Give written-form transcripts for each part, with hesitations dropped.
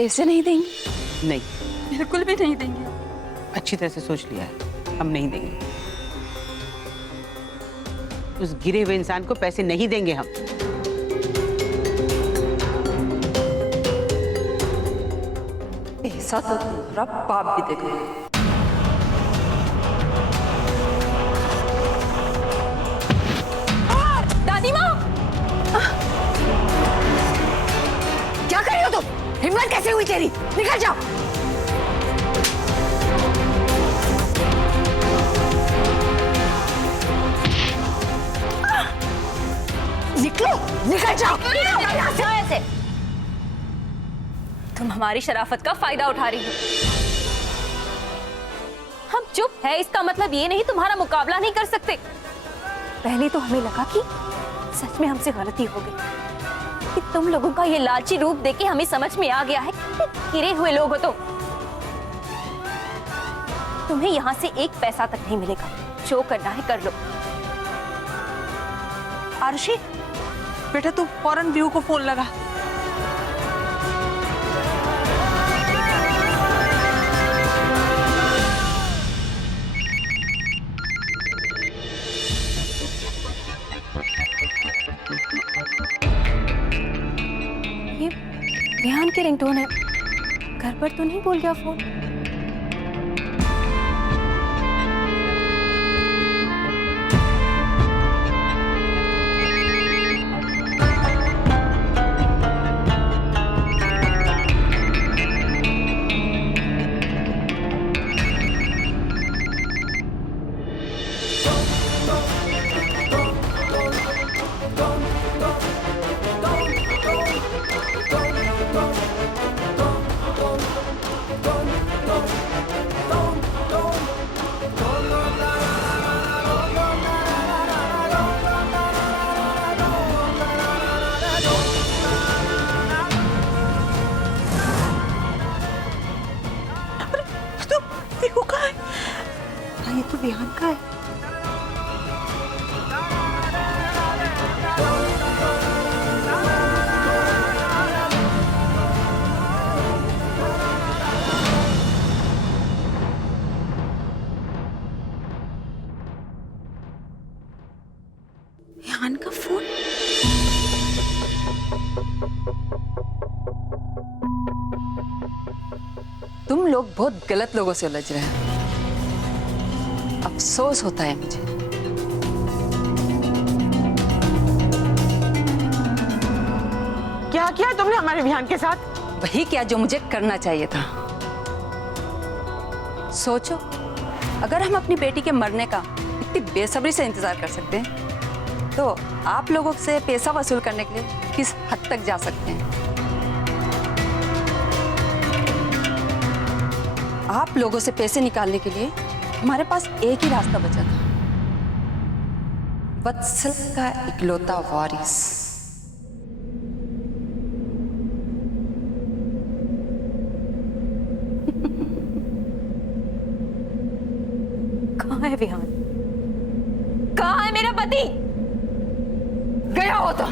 पैसे नहीं देंगे? नहीं, बिल्कुल भी नहीं देंगे। अच्छी तरह से सोच लिया है, हम नहीं देंगे। उस गिरे हुए इंसान को पैसे नहीं देंगे हम। ऐसा तो तुम्हारा बाप भी देगा। दादी माँ, क्या कर रही हो तुम? हिम्मत कैसे हुई तेरी? निकल जाओ। निकलो, निकल जाओ। ऐसे तुम हमारी शराफत का फायदा उठा रही हो। हम चुप है इसका मतलब ये नहीं तुम्हारा मुकाबला नहीं कर सकते। पहले तो हमें लगा कि सच में हमसे गलती हो गई, कि तुम लोगों का ये लालची रूप देख के हमें समझ में आ गया है कि गिरे हुए लोग हो तुम। तुम्हें यहाँ से एक पैसा तक नहीं मिलेगा। जो करना है कर लो। आरुषि, बेटा तू फौरन व्यू को फोन लगा। ये विहान की रिंगटोन है। घर पर तो नहीं बोल गया फोन? ये तो विहान का है। विहान का फोन। तुम लोग बहुत गलत लोगों से उलझ रहे हैं। अफसोस होता है मुझे। क्या किया तुमने हमारे विहान के साथ? वही क्या जो मुझे करना चाहिए था। सोचो, अगर हम अपनी बेटी के मरने का इतनी बेसब्री से इंतजार कर सकते हैं, तो आप लोगों से पैसा वसूल करने के लिए किस हद तक जा सकते हैं। आप लोगों से पैसे निकालने के लिए हमारे पास एक ही रास्ता बचा था, वत्सल का इकलौता वारिस। कहाँ है विहान? कहाँ है मेरा पति? गया हो तो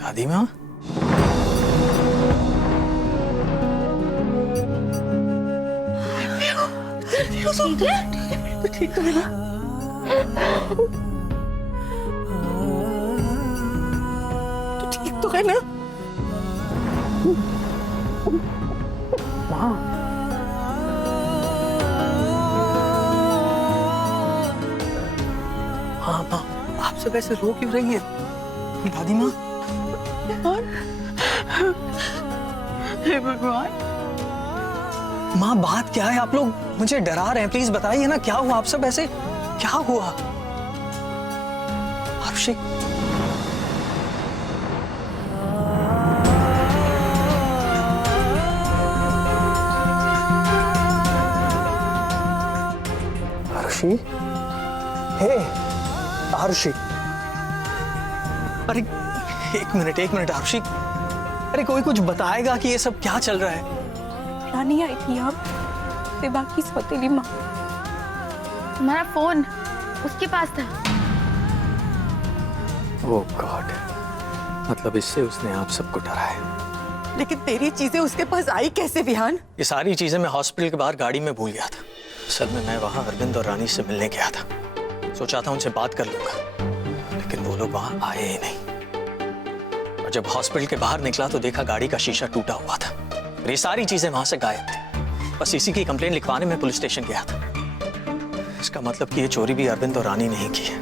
दादी माँ, ठीक तो है ना? तो ठीक तो है ना? माँ, हाँ माँ, आप सब ऐसे रो क्यों रही हैं? दादी माँ, हे भगवान, माँ बात क्या है? आप लोग मुझे डरा रहे हैं, प्लीज बताइए ना, क्या हुआ? आप सब ऐसे क्या हुआ? आरुषि, आरुषि, हे आरुषि, अरे एक मिनट आरुषि, अरे कोई कुछ बताएगा कि ये सब क्या चल रहा है? रानी आई थी आप विवाह की सौतेली माँ। तुम्हारा फोन उसके पास था। ओह गॉड, मतलब इससे उसने आप सबको डराया। लेकिन तेरी चीजें उसके पास आई कैसे विहान? ये सारी चीजें मैं हॉस्पिटल के बाहर गाड़ी में भूल गया था। असल में मैं वहां अरविंद और रानी से मिलने गया था। सोचा था उनसे बात कर लूंगा, लेकिन वो लोग वहां आए ही नहीं। और जब हॉस्पिटल के बाहर निकला तो देखा गाड़ी का शीशा टूटा हुआ था। और ये सारी चीजें वहां से गायब थी। बस इसी की कंप्लेंट लिखवाने में पुलिस स्टेशन गया था। इसका मतलब कि ये चोरी भी अरविंद और रानी ने ही की है।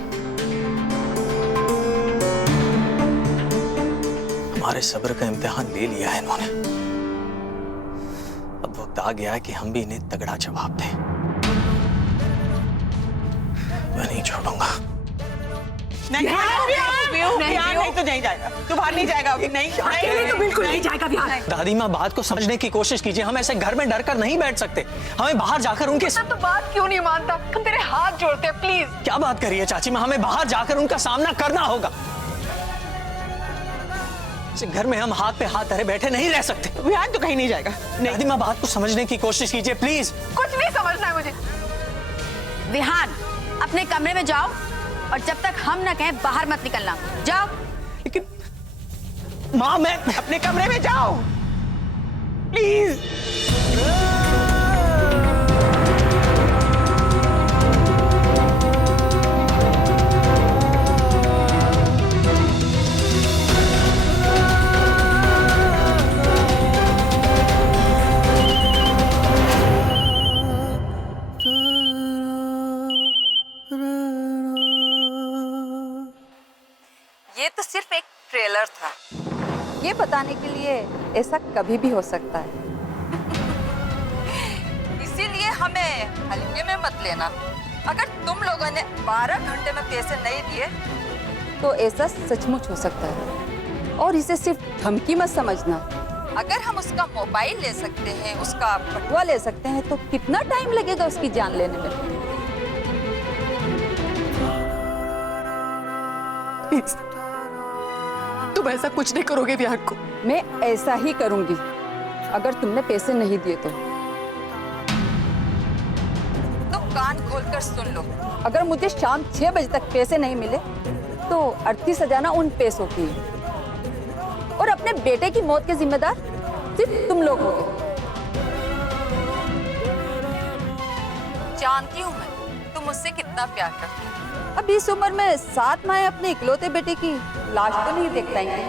हमारे सब्र का इम्तिहान ले लिया है इन्होंने। अब वक्त आ गया है कि हम भी इन्हें तगड़ा जवाब दें। मैं नहीं छोड़ूंगा। नहीं तो नहीं जाएगा। तू बाहर नहीं जाएगा अभी। नहीं तो बिल्कुल नहीं जाएगा विहान। दादी माँ, बात को समझने की कोशिश कीजिए। हम ऐसे घर में डरकर नहीं बैठ सकते। हमें बाहर जाकर उनके तो बात क्यों नहीं मानता? हम तेरे हाथ जोड़ते हैं, प्लीज। क्या बात कर रही है चाची माँ? हमें बाहर जाकर उनका सामना करना होगा। इस घर में हम हाथ पे हाथ धरे बैठे नहीं रह सकते। विहान तो कहीं नहीं जाएगा। दादी माँ, बात को समझने की कोशिश कीजिए प्लीज। कुछ नहीं समझना है मुझे। विहान, अपने कमरे में जाओ और जब तक हम न कहें बाहर मत निकलना। जाओ। लेकिन माँ, मैं अपने कमरे में जाओ प्लीज। ये तो सिर्फ एक ट्रेलर था, ये बताने के लिए ऐसा कभी भी हो सकता है। इसीलिए हमें हल्के में मत लेना। अगर तुम लोगों ने 12 घंटे में पैसे नहीं दिए तो ऐसा सचमुच हो सकता है। और इसे सिर्फ धमकी मत समझना। अगर हम उसका मोबाइल ले सकते हैं, उसका बटुआ ले सकते हैं, तो कितना टाइम लगेगा उसकी जान लेने में? प्लीज, तुम ऐसा कुछ नहीं करोगे विहान को? मैं ऐसा ही करूंगी अगर तुमने पैसे नहीं दिए तो। तुम कान खोलकर सुन लो। अगर मुझे शाम 6 बजे तक पैसे नहीं मिले तो अर्थी सजाना उन पैसों की है। और अपने बेटे की मौत के जिम्मेदार सिर्फ तुम लोग होगे। जानती हूँ मैं तुम मुझसे कितना प्यार करती हो। अब इस उम्र में 7 माह अपने इकलौते बेटे की लाश तो नहीं देख पाएंगे।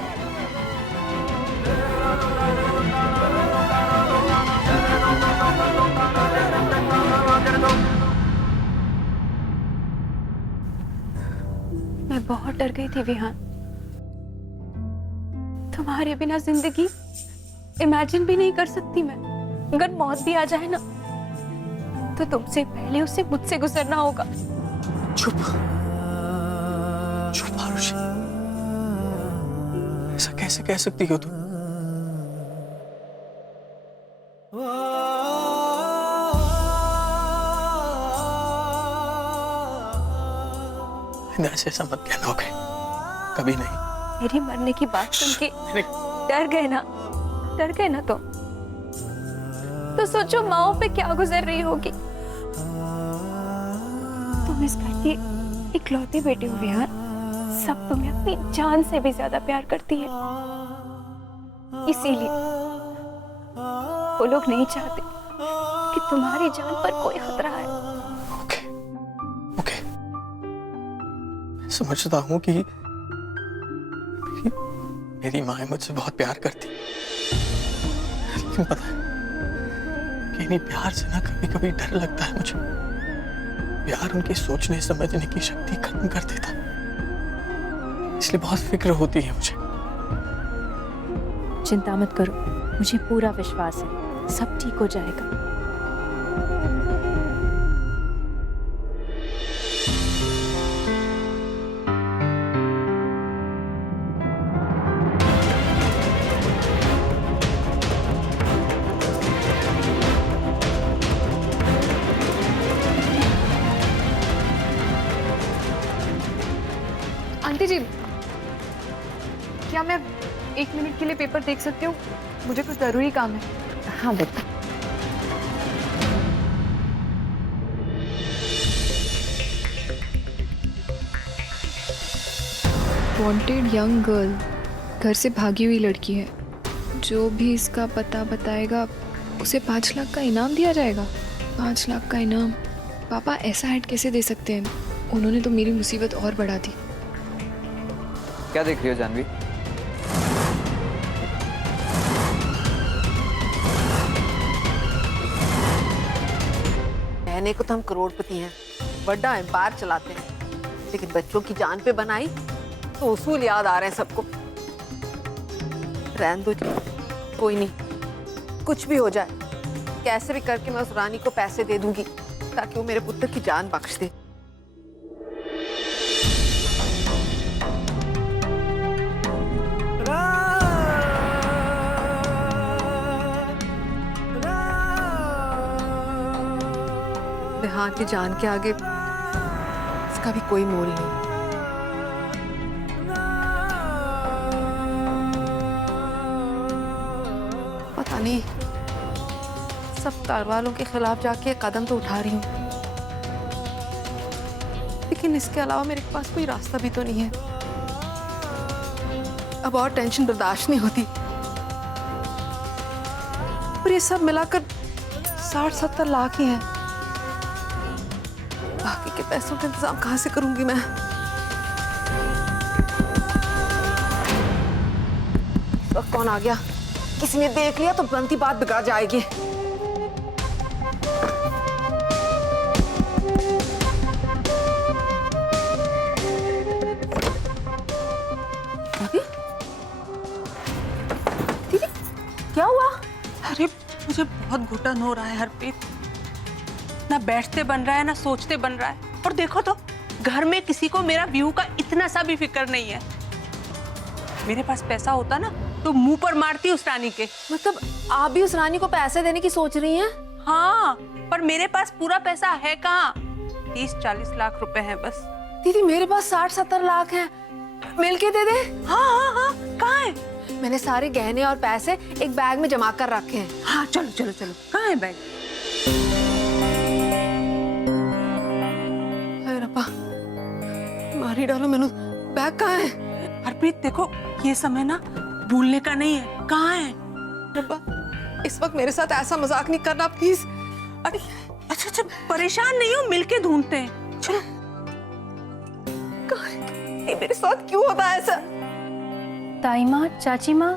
मैं बहुत डर गई थी विहान। तुम्हारे बिना जिंदगी इमेजिन भी नहीं कर सकती मैं। अगर मौत भी आ जाए ना तो तुमसे पहले उसे मुझसे गुजरना होगा। चुप चुप आरुषि, ऐसा कैसे कह सकती हो तुम? ऐसे ऐसा मत कहना, ओके? कभी नहीं। मेरी मरने की बात सुन के डर गए ना? डर गए ना तुम? तो सोचो माओ पे क्या गुजर रही होगी। तुम इस घर की इकलौते बेटे हो विहान। सब तुम्हें अपनी जान से भी ज्यादा प्यार करती है। इसीलिए वो लोग नहीं चाहते कि तुम्हारी जान पर कोई खतरा है। ओके ओके, समझता हूं कि मेरी माँ मुझसे बहुत प्यार करती, लेकिन पता है कि इन्हीं प्यार से ना कभी कभी डर लगता है मुझे। प्यार उनकी सोचने समझने की शक्ति खत्म कर देता, इसलिए बहुत फिक्र होती है मुझे। चिंता मत करो, मुझे पूरा विश्वास है सब ठीक हो जाएगा। क्या मैं 1 मिनट के लिए पेपर देख सकती हूँ? मुझे कुछ ज़रूरी काम है। हाँ बेटा। वांटेड यंग गर्ल, घर से भागी हुई लड़की है। जो भी इसका पता बताएगा उसे 5 लाख का इनाम दिया जाएगा। 5 लाख का इनाम? पापा ऐसा ऐड कैसे दे सकते हैं? उन्होंने तो मेरी मुसीबत और बढ़ा दी। क्या देख रही हो जानवी? कहने को तो हम करोड़पति हैं, बड़ा एम्पायर चलाते हैं, लेकिन बच्चों की जान पे बनाई तो उसूल याद आ रहे हैं सबको। रहने दो जी, कोई नहीं, कुछ भी हो जाए कैसे भी करके मैं उस रानी को पैसे दे दूंगी ताकि वो मेरे पुत्र की जान बख्श दे। विहान की जान के आगे इसका भी कोई मोल नहीं। पता नहीं, सब तारवालों के खिलाफ जाके कदम तो उठा रही हूँ, लेकिन इसके अलावा मेरे पास कोई रास्ता भी तो नहीं है। अब और टेंशन बर्दाश्त नहीं होती। और ये सब मिलाकर 60-70 लाख ही हैं। बाकी के पैसों का इंतजाम कहाँ से करूंगी मैं? तो कौन आ गया? किसी ने देख लिया तो बनती बात बिगड़ जाएगी। दीदी, क्या हुआ? अरे मुझे बहुत घुटन हो रहा है हरप्रीत। ना बैठते बन रहा है ना सोचते बन रहा है। और देखो तो घर में किसी को मेरा व्यू का इतना सा भी फिक्र नहीं है। मेरे पास पैसा होता ना तो मुंह पर मारती उस रानी के। मतलब आप भी उस रानी को पैसे देने की सोच रही हैं? हाँ, पर मेरे पास पूरा पैसा है कहाँ? 30-40 लाख रुपए हैं बस। दीदी मेरे पास 60-70 लाख हैं, मिलके दे दे। हाँ हाँ हाँ, कहाँ है? मैंने सारे गहने और पैसे एक बैग में जमा कर रखे हैं। हाँ चलो चलो चलो, कहाँ है बैग? हाय रब्बा, मारी डालो मैंने। बैग कहाँ है? हरप्रीत देखो, ये समय ना भूलने का नहीं है। कहाँ है? रब्बा, इस वक्त मेरे साथ ऐसा मजाक नहीं करना प्लीज। अरे अच्छा अच्छा, परेशान नहीं हो, मिलके ढूंढते हैं। चलो। ये मेरे साथ क्यों होता है ऐसा? ताई माँ, चाची माँ,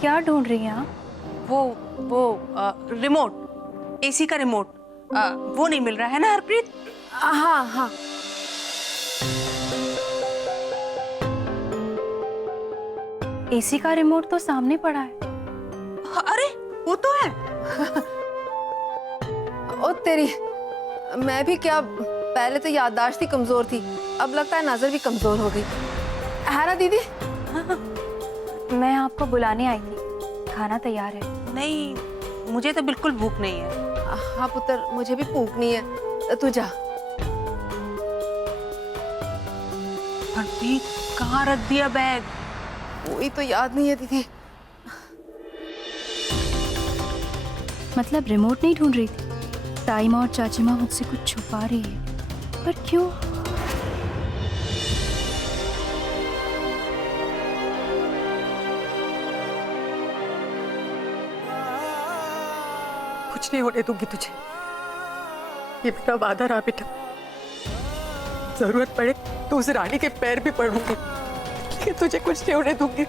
क्या ढूंढ रही हैं आप? वो रिमोट, एसी का रिमोट, वो नहीं मिल रहा है ना हरप्रीत? हाँ हाँ। एसी का रिमोट तो सामने पड़ा है। अरे वो तो है। ओ तेरी, मैं भी क्या, पहले तो याददाश्त ही कमजोर थी, अब लगता है नजर भी कमजोर हो गई है ना दीदी? मैं आपको बुलाने आई थी, खाना तैयार है। नहीं, मुझे तो बिल्कुल भूख नहीं है। हाँ पुत्र, मुझे भी भूख नहीं है, तू जा। हरप्रीत, कहाँ रख दिया बैग? वही तो याद नहीं है दीदी। मतलब रिमोट नहीं ढूंढ रही थी? ताई माँ और चाची माँ मुझसे कुछ छुपा रही है, पर क्यों? कुछ नहीं होने दूंगी तुझे, ये मेरा वादा रहा बेटा। जरूरत पड़े तो उस रानी के पैर भी पड़ूंगी, कि तुझे कुछ नहीं होने दूंगी।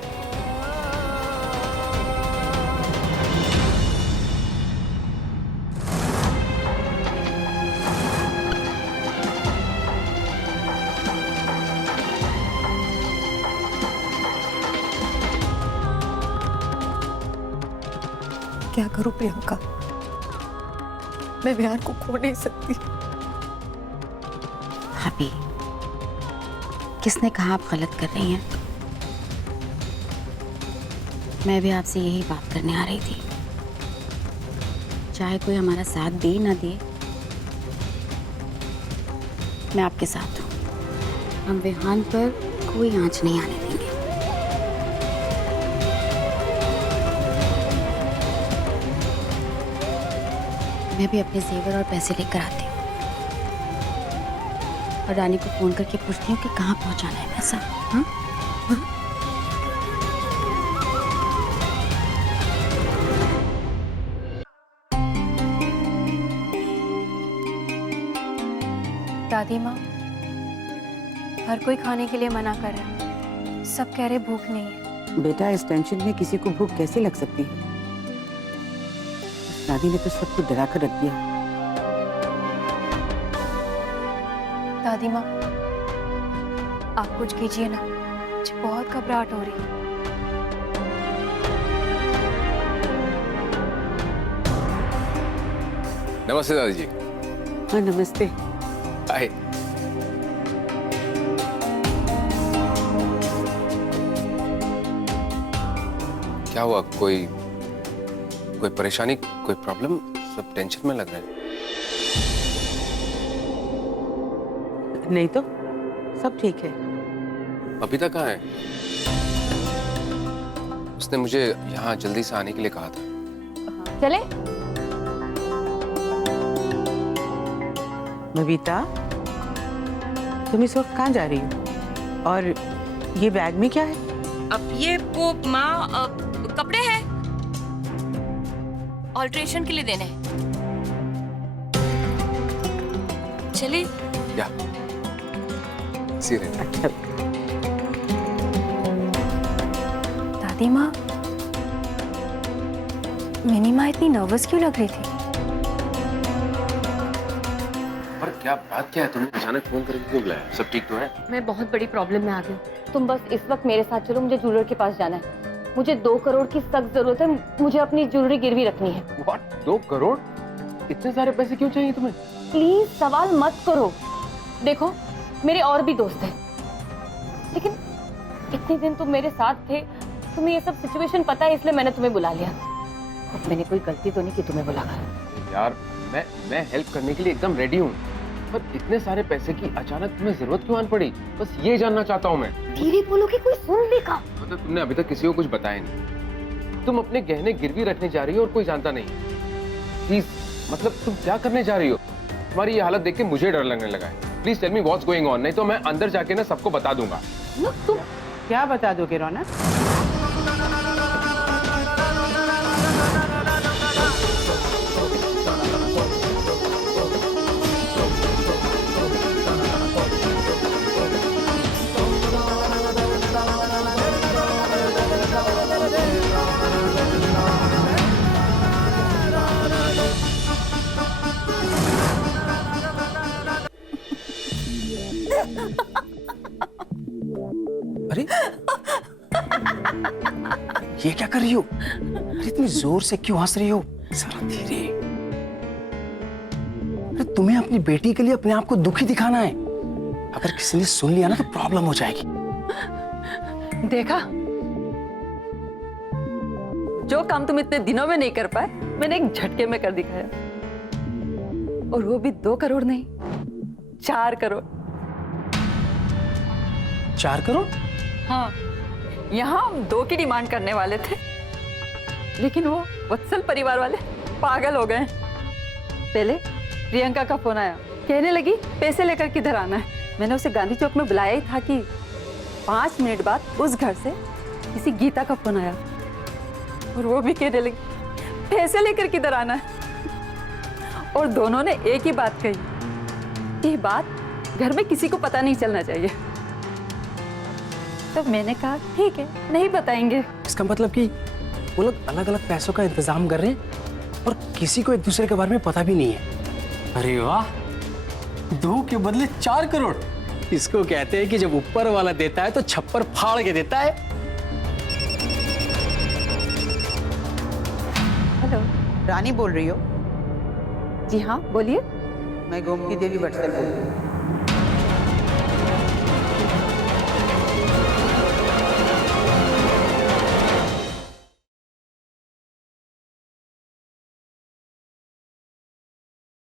क्या करूं प्रियंका, मैं विहान को खो नहीं सकती। भाभी, किसने कहा आप गलत कर रही हैं? मैं भी आपसे यही बात करने आ रही थी। चाहे कोई हमारा साथ दे ना दे, मैं आपके साथ हूँ। हम विहान पर कोई आंच नहीं आने देंगे। मैं भी अपने जेवर और पैसे लेकर आती हूँ और रानी को फोन करके पूछती हूँ कि कहाँ पहुँचाना है पैसा। हाँ? दादी माँ, हर कोई खाने के लिए मना कर रहा है, सब कह रहे भूख नहीं है। बेटा, इस टेंशन में किसी को भूख कैसे लग सकती है? दादी ने तो सबको डरा कर रख दिया। दादी माँ, आप कुछ कीजिए ना, मुझे बहुत घबराहट हो रही है। नमस्ते दादी जी। हाँ नमस्ते। हाय। क्या हुआ? कोई परेशानी, कोई प्रॉब्लम? सब टेंशन में लग रहे हैं। नहीं तो सब ठीक है। बबीता कहाँ है? उसने मुझे यहाँ जल्दी से आने के लिए कहा था। चले? बबीता, तुम इस वक्त कहाँ जा रही हो? और ये बैग में क्या है? अब ये वो माँ कपड़े हैं, ऑल्ट्रेशन के लिए देने हैं। चलिए। या सीरियस। अच्छा। दादी माँ, मिनी माँ इतनी नर्वस क्यों लग रही थी? और क्या बात क्या है? तुमने अचानक फोन करके क्यों बुलाया? सब ठीक तो है? मैं बहुत बड़ी प्रॉब्लम में आ गई हूँ। तुम बस इस वक्त मेरे साथ चलो, मुझे ज्वेलर के पास जाना है। मुझे 2 करोड़ की सख्त जरूरत है, मुझे अपनी ज्वेलरी गिरवी रखनी है। व्हाट? 2 करोड़? इतने सारे पैसे क्यों चाहिए तुम्हें? प्लीज सवाल मत करो। देखो, मेरे और भी दोस्त हैं, लेकिन इतने दिन तुम मेरे साथ थे, तुम्हें ये सब सिचुएशन पता है, इसलिए मैंने तुम्हें बुला लिया। अब मैंने कोई गलती तो नहीं की तुम्हें बुलाकर। यार मैं हेल्प करने के लिए एकदम रेडी हूँ, पर इतने सारे पैसे की अचानक तुम्हें जरूरत क्यों आन पड़ी? बस ये जानना चाहता हूँ मैं। धीरे बोलो कि कोई सुन लेगा। मतलब तुमने अभी तक किसी को कुछ बताया नहीं। तुम अपने गहने गिरवी रखने जा रही हो और कोई जानता नहीं। प्लीज, मतलब तुम क्या करने जा रही हो? तुम्हारी ये हालत देख के मुझे डर लगने लगा है। Please tell me what's going on, नहीं तो मैं अंदर जाके ना सबको बता दूंगा। तुम क्या बता दोगे रौनक? अरे ये क्या कर रही हो? अरे इतनी जोर से क्यों हंस रही हो? जरा धीरे। अरे तुम्हें अपनी बेटी के लिए अपने आप को दुखी दिखाना है। अगर किसी ने सुन लिया ना तो प्रॉब्लम हो जाएगी। देखा, जो काम तुम इतने दिनों में नहीं कर पाए, मैंने एक झटके में कर दिखाया। और वो भी 2 करोड़ नहीं, 4 करोड़। 4 करोड़? हाँ, यहाँ हम 2 की डिमांड करने वाले थे, लेकिन वो वत्सल परिवार वाले पागल हो गए। पहले प्रियंका का फोन आया, कहने लगी पैसे लेकर किधर आना है। मैंने उसे गांधी चौक में बुलाया ही था कि 5 मिनट बाद उस घर से किसी गीता का फोन आया और वो भी कहने लगी पैसे लेकर किधर आना है। और दोनों ने एक ही बात कही, ये बात घर में किसी को पता नहीं चलना चाहिए। तो मैंने कहा ठीक है, नहीं बताएंगे। इसका मतलब कि वो लोग अलग अलग पैसों का इंतजाम कर रहे हैं और किसी को एक दूसरे के बारे में पता भी नहीं है। अरे वाह, 2 के बदले 4 करोड़। इसको कहते हैं कि जब ऊपर वाला देता है तो छप्पर फाड़ के देता है। हेलो, रानी बोल रही हो? जी हाँ, बोलिए। मैं गोमती देवी बटसर बोल रही हूँ।